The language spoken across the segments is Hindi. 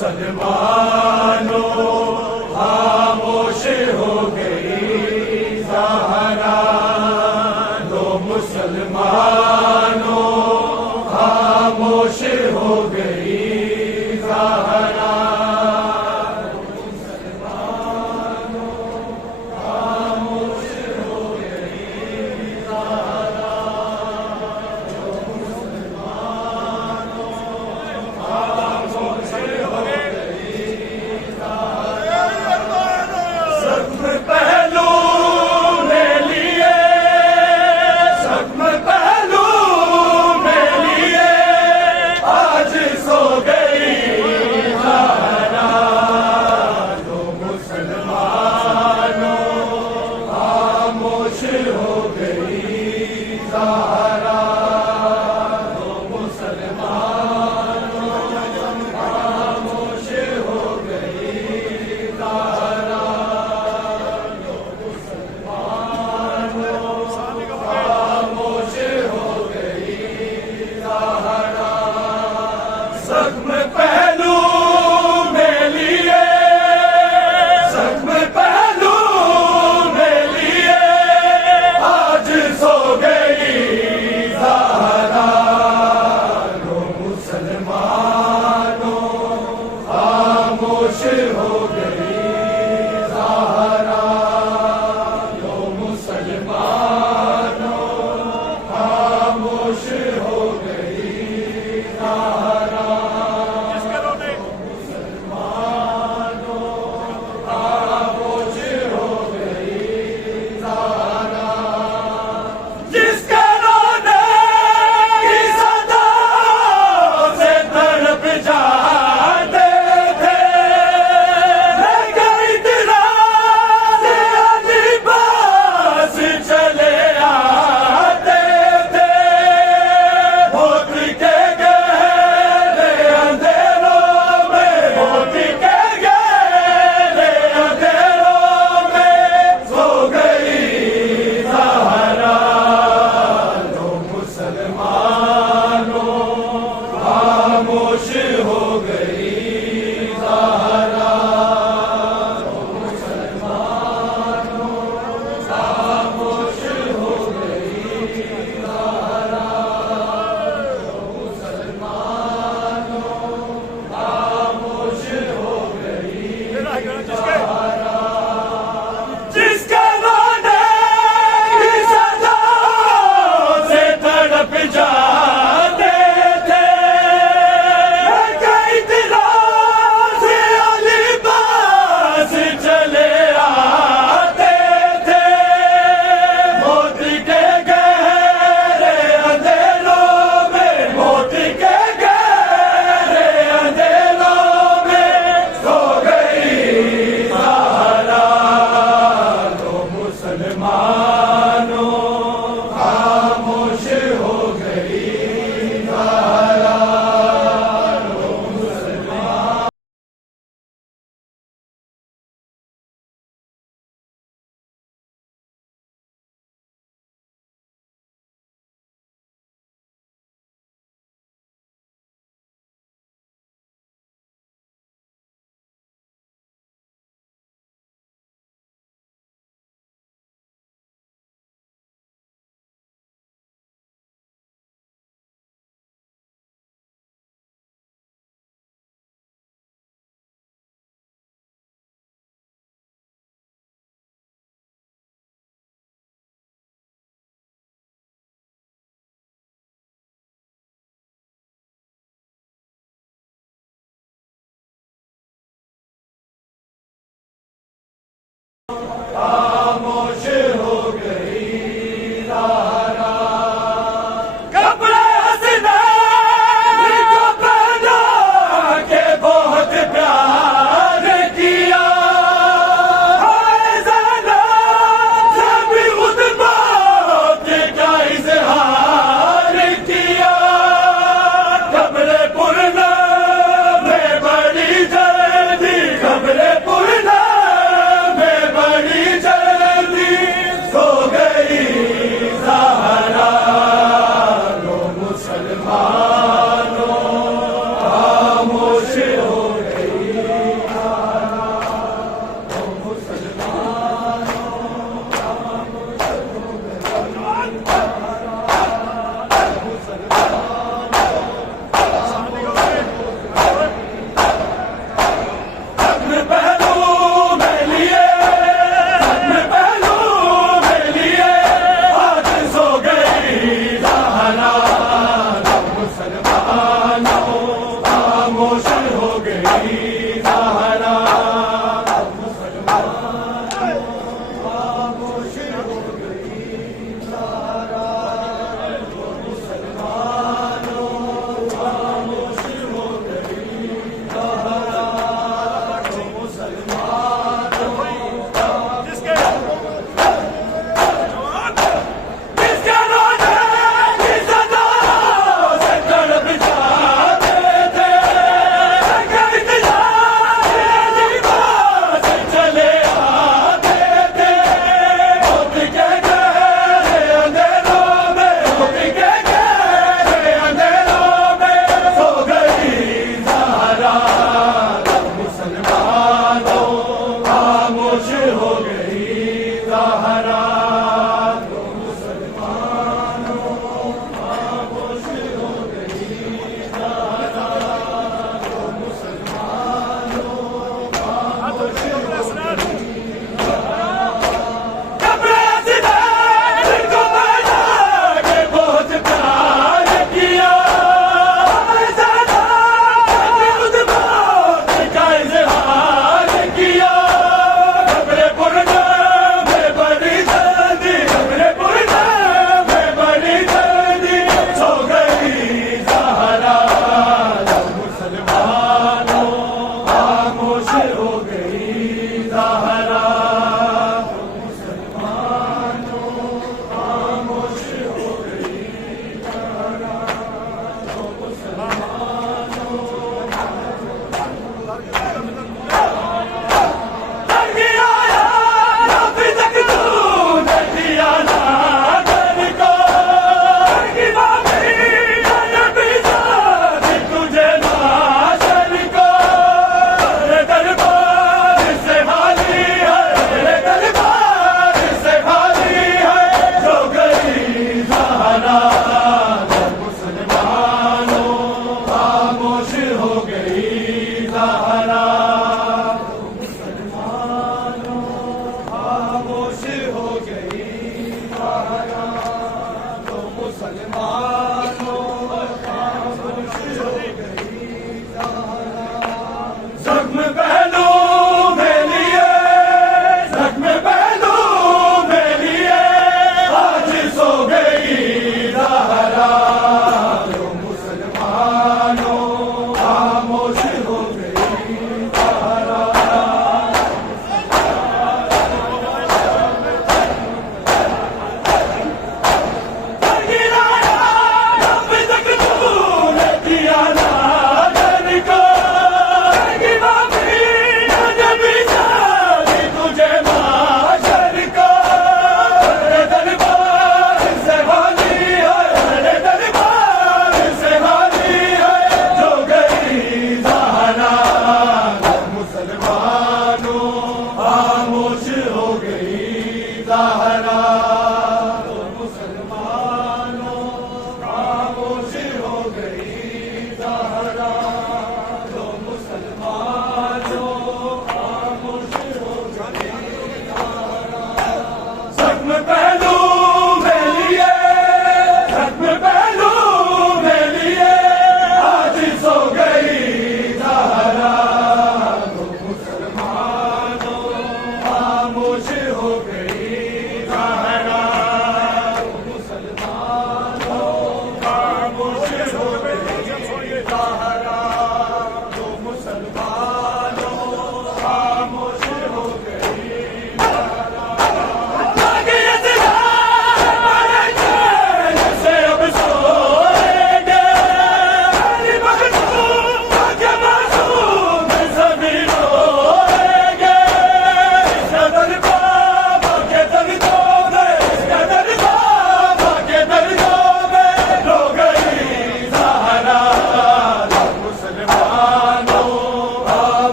मुसलमानों खामोश हो गई ज़हरा, दो मुसलमानों खामोश हो गई ज़हरा,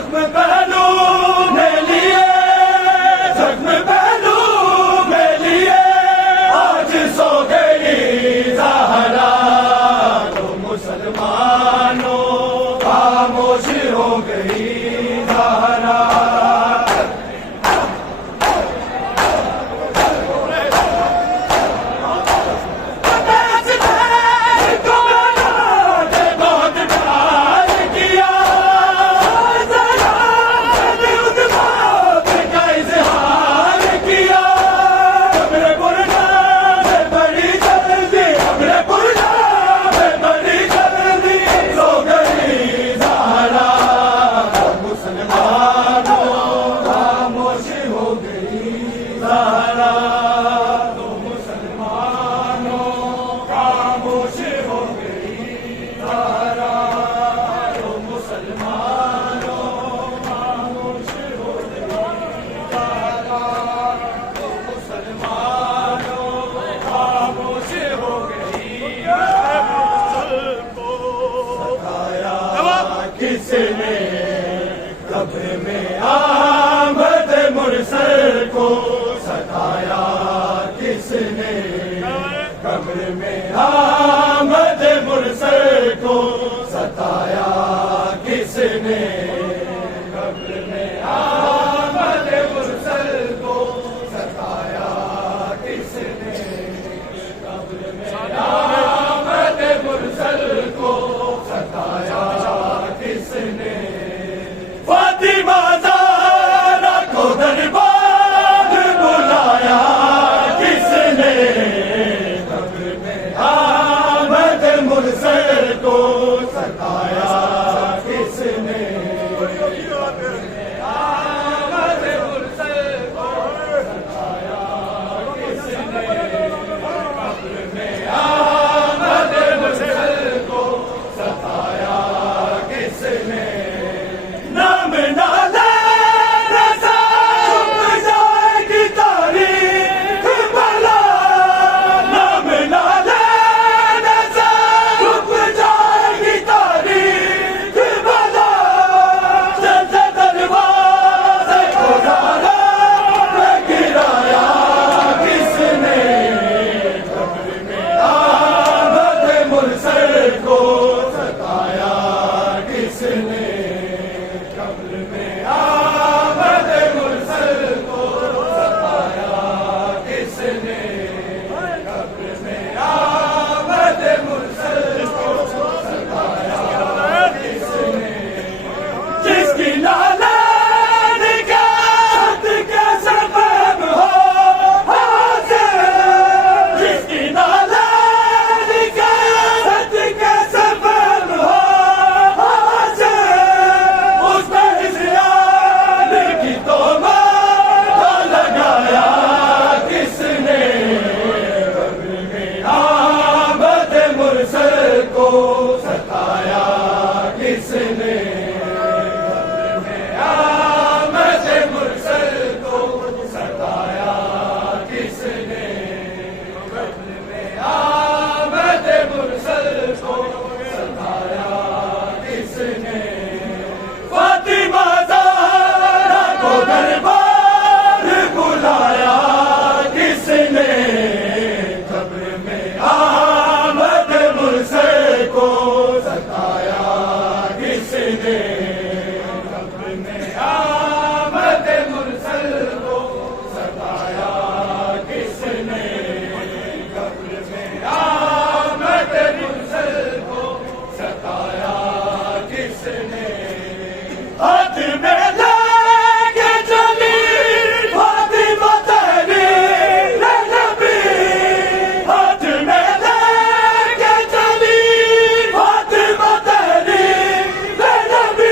जख्म पहलू में लिए, जख्म पहलू में लिए आज सो गई ज़हरा। तो मुसलमानों खामोश हो गई ज़हरा। किसने कब्र में आमद मुरसल को सताया, किसने कब्र में आमद मुरसल को सताया, किसने कब्र में आमद मुरसल को सताया, किसने कब्र में आमद मुरसल को सताया, किसने फातिमा ज़हरा को दरबार बुलाया, किसने कब्र में आमद मुरसल को सताया, किसने आमद मुरसल को सताया, किसने कब्र में आमद मुरसल को सताया, किसने नाम नाला रज़ा छुप जाएगी तारीख भला, नाम नाला रज़ा छुप जाएगी तारीख भला, जल्द दरवाज़े को ज़हरा पे गिराया, किसने कब्र में आमद मुरसल को सताया, किसने कब्र में आमद मुरसल को सताया, किसने कब्र में आमद मुरसल को सताया, किसने जिसकी लालन का हद का सबब हो हाज़िर, जिसकी लालन का हद का सबब हो हाज़िर, उस पर इज़्राइल की तोहमत को लगाया, किसने कब्र में आमद मुरसल को सताया, किसने कब्र में आमद मुरसल को सताया, किसने कब्र में आमद मुरसल को सताया, किसने फातिमा ज़हरा को दरबार बुलाया, किसने कब्र में आमद मुरसल को सताया, किसने कब्र में आमद मुरसल को सताया, किसने कब्र में आमद मुरसल को सताया, किसने हाथ में लेके चली फातिमा तेरी नबी, हाथ में लेके चली फातिमा तेरी नबी,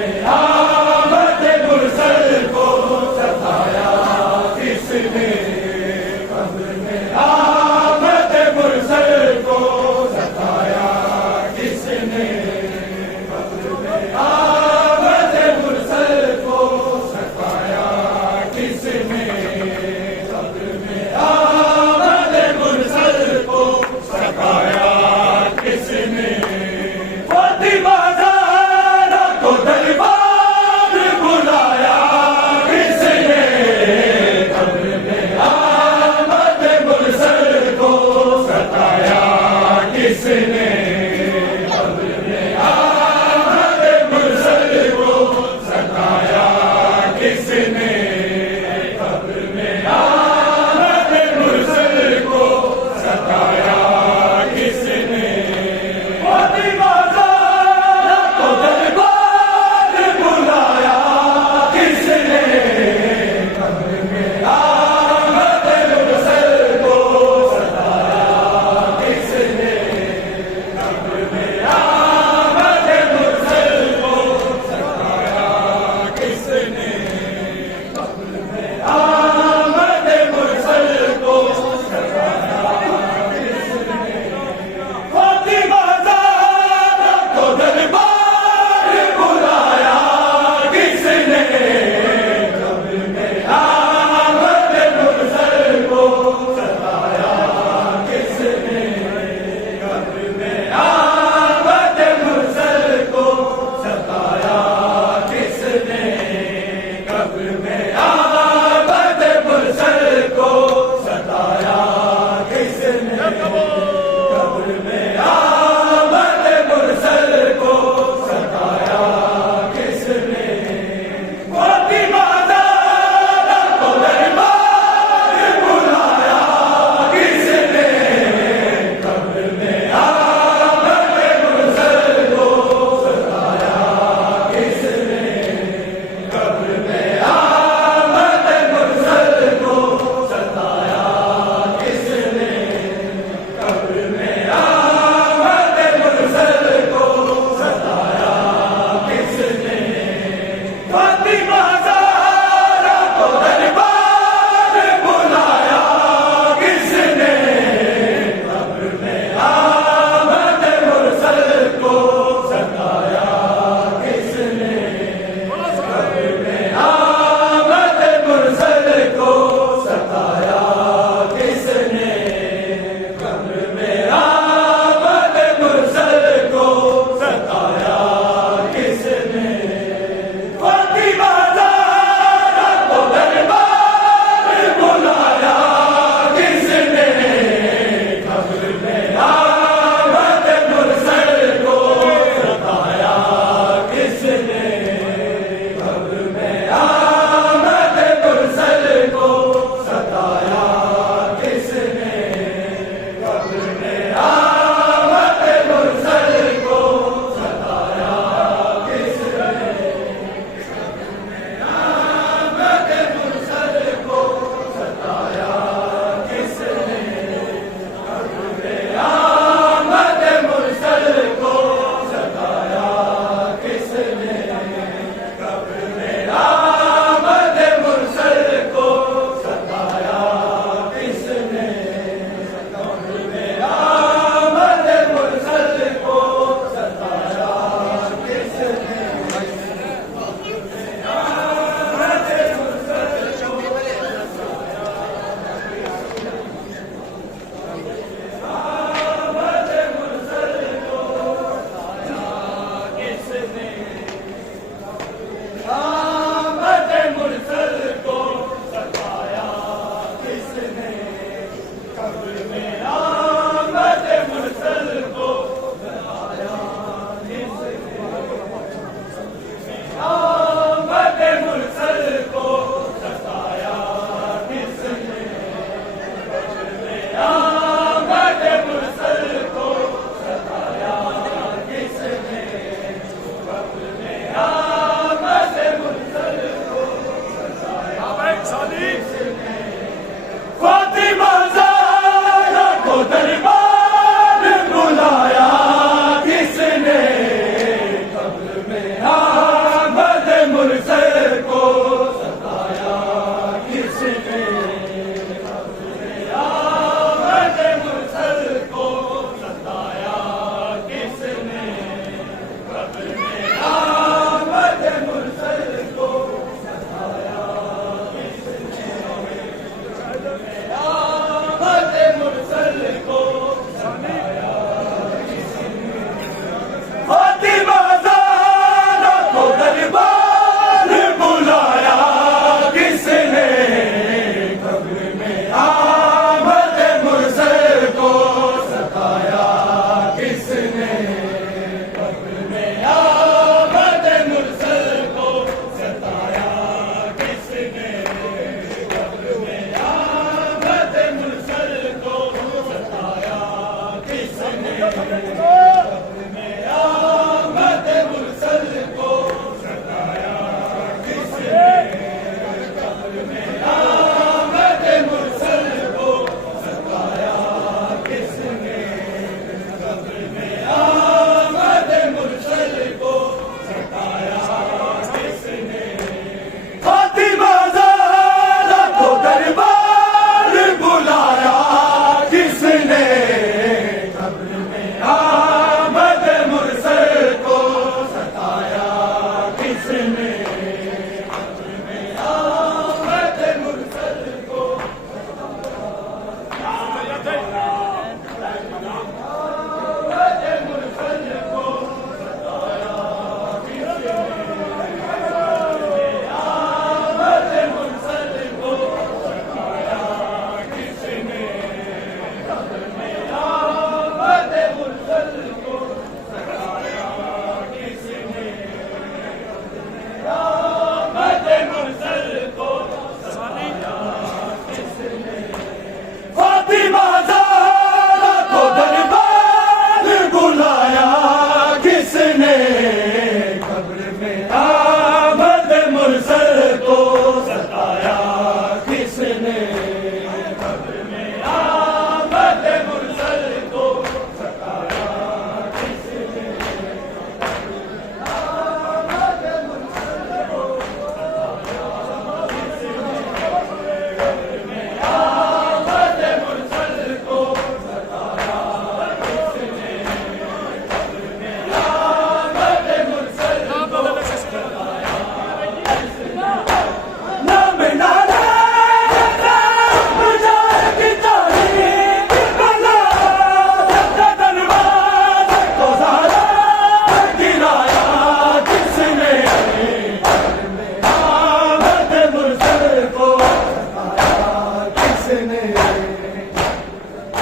में आमद मुरसल को सताया किसने, कब्र में आमद मुरसल को सताया किसने, कब्र में आमद मुरसल को सताया किसने, कब्र में आमद मुरसल को सताया किसने। बाजार को दरबार किसने कब्र में आमद मुरसल को फातिमा ज़हरा को दरबार बुलाया किसने कब्र में आमद मुरसल को सताया किसने कब्र में आमद मुरसल को सताया किसने आमद मुरसल को सताया किसने कब्र में आमद मुरसल को सताया किसने कब्र में आमद मुरसल को सताया किसने नाम नारा मुजाहिद की तारीख बना दरबार को ज़ारा गिराया किसने कब्र में आमद मुरसल को सताया किसने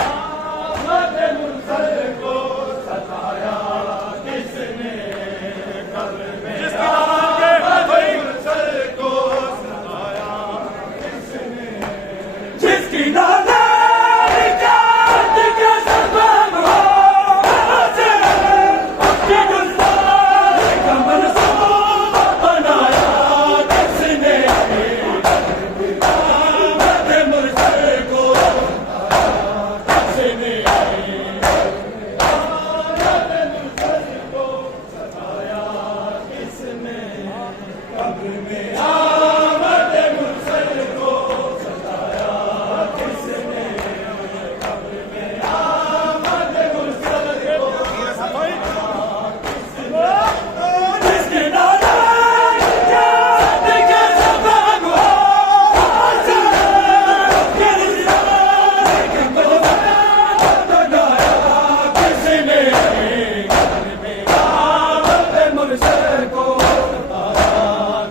आमद मुरसल को सताया किसने कब्र में आमद मुरसल को सताया किसने जिसकी नादान जात के सबब हो उसकी गुस्ताख का मंसूबा बनाया किसने कब्र में आमद मुरसल को सताया किसने आमद मुरसल को सताया किसने कब्र में आमद मुरसल को सताया किसने कब्र में आमद मुरसल को जिसके नादान जात के सबब हो उसके गुस्ताख का मंसूबा बनाया किसने कब्र में आमद मुरसल को सताया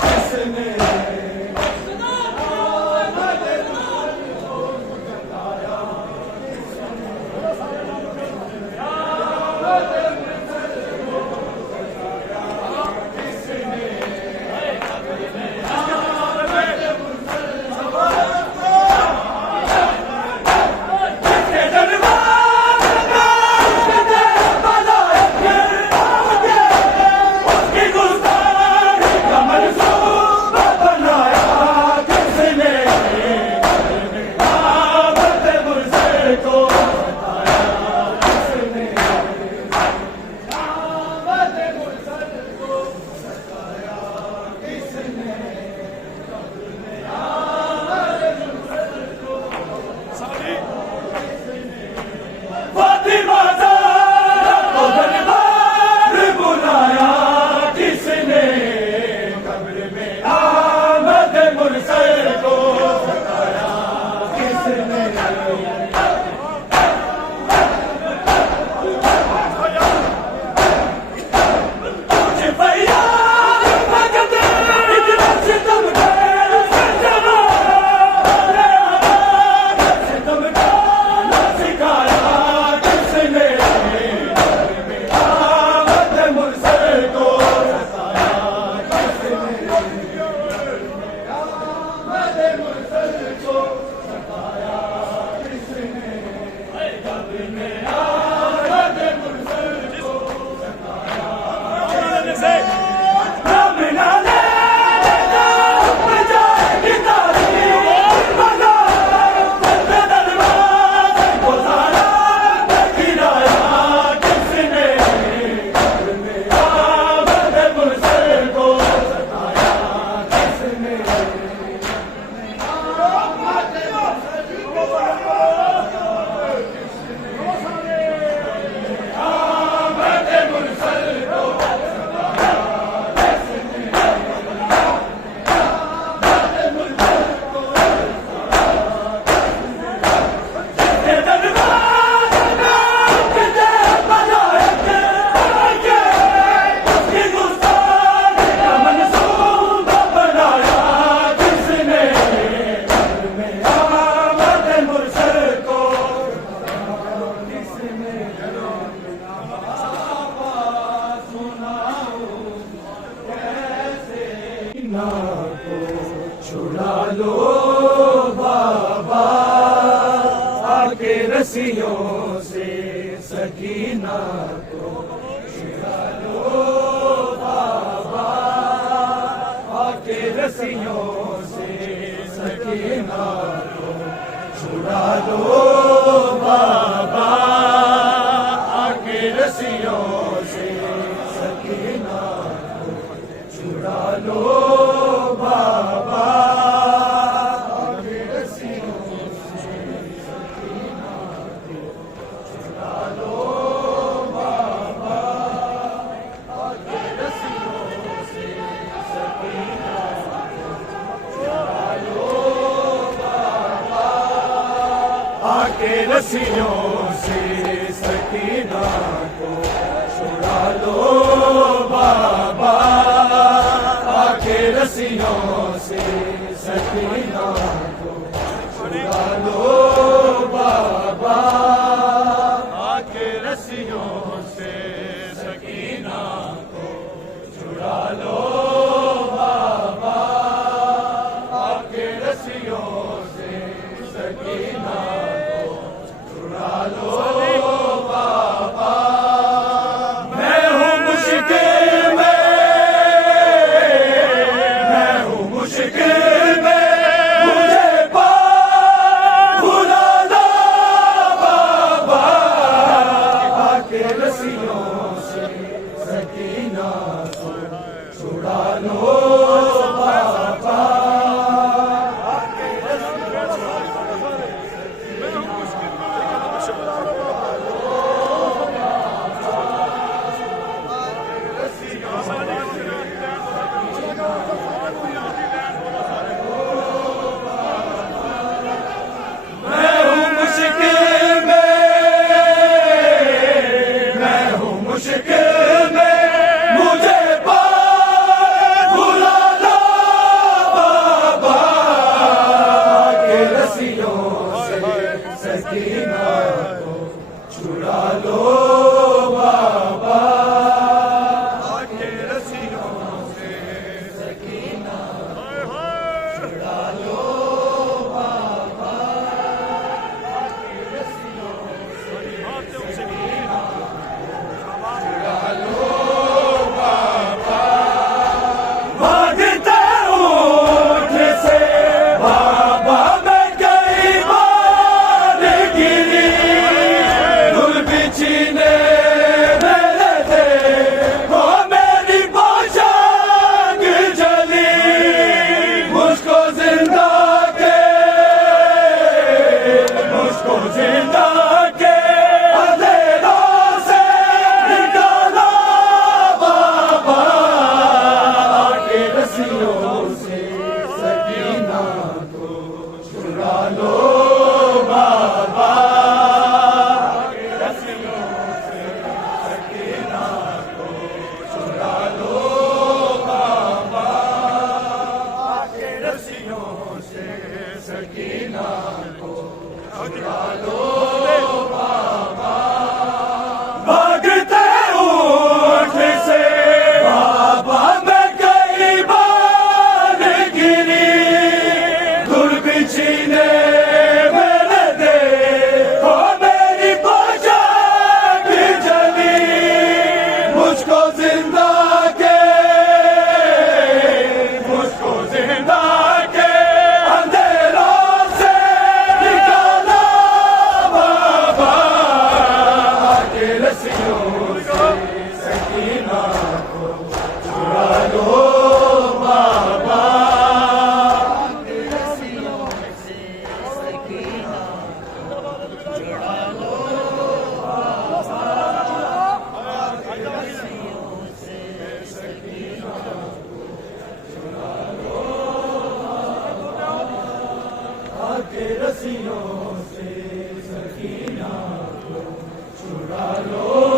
किसने सकीना को छुड़ा लो बाबा, आके रस्सियों से सकीना को छुड़ा लो बाबा, आके रस्सियों से सकीना को छुड़ा लो बाबा, आके रस्सियों से सकीना को छुड़ा लो बाबा, आके रस्सियों से सकीना को छुड़ा लो बाबा, आके रस्सियों से सकीना को छुड़ा लो बाबा, आके रस्सियों से सकीना को छुड़ा लो बाबा, आके रस्सियों से सकीना को छुड़ा लो बाबा, आके रस्सियों से सकीना को छुड़ा लो बाबा, आके रस्सियों से सकीना को छुड़ा लो बाबा। मैं हूँ मुश्किल में, मैं हूँ मुश्किल में, मुझे पार भुला लो बाबा, आके रस्सियों से सकीना को छुड़ा लो बाबा, आके रस्सियों से मैं हूँ मुश्किल में, मैं हूँ मुश्किल में, मुझे पार भुला लो बाबा, आके रस्सियों से सकीना को छुड़ा लो बाबा, आके रस्सियों से सकीना को छुड़ा लो बाबा, आके रस्सियों से सकीना को छुड़ा लो बाबा। भागते ऊँट से बाबा मैं कई बार गिरी, धूल बिछने मेरे थे, वो मेरी पोशाक जली, मुझको जिंदा के, मुझको जिंदा के अंधेरों से निकालो बाबा, आके रस्सियों से सकीना को छुड़ा लो बाबा, आके रस्सियों से सकीना को छुड़ा लो बाबा, आके रस्सियों से सकीना को छुड़ा लो बाबा। भागते ऊँट से बाबा मैं कई बार गिरी, धूल बिछने मेरे दे, वो मेरी पोशाक जली, मुझको जिंदा के, मुझको जिंदा के अंधेरों से निकालो बाबा, आके रस्सियों से सकीना को छुड़ा लो बाबा, आके रस्सियों से सकीना को छुड़ा लो बाबा, आके रस्सियों से सकीना को छुड़ा लो बाबा, आके रस्सियों से सकीना को छुड़ा लो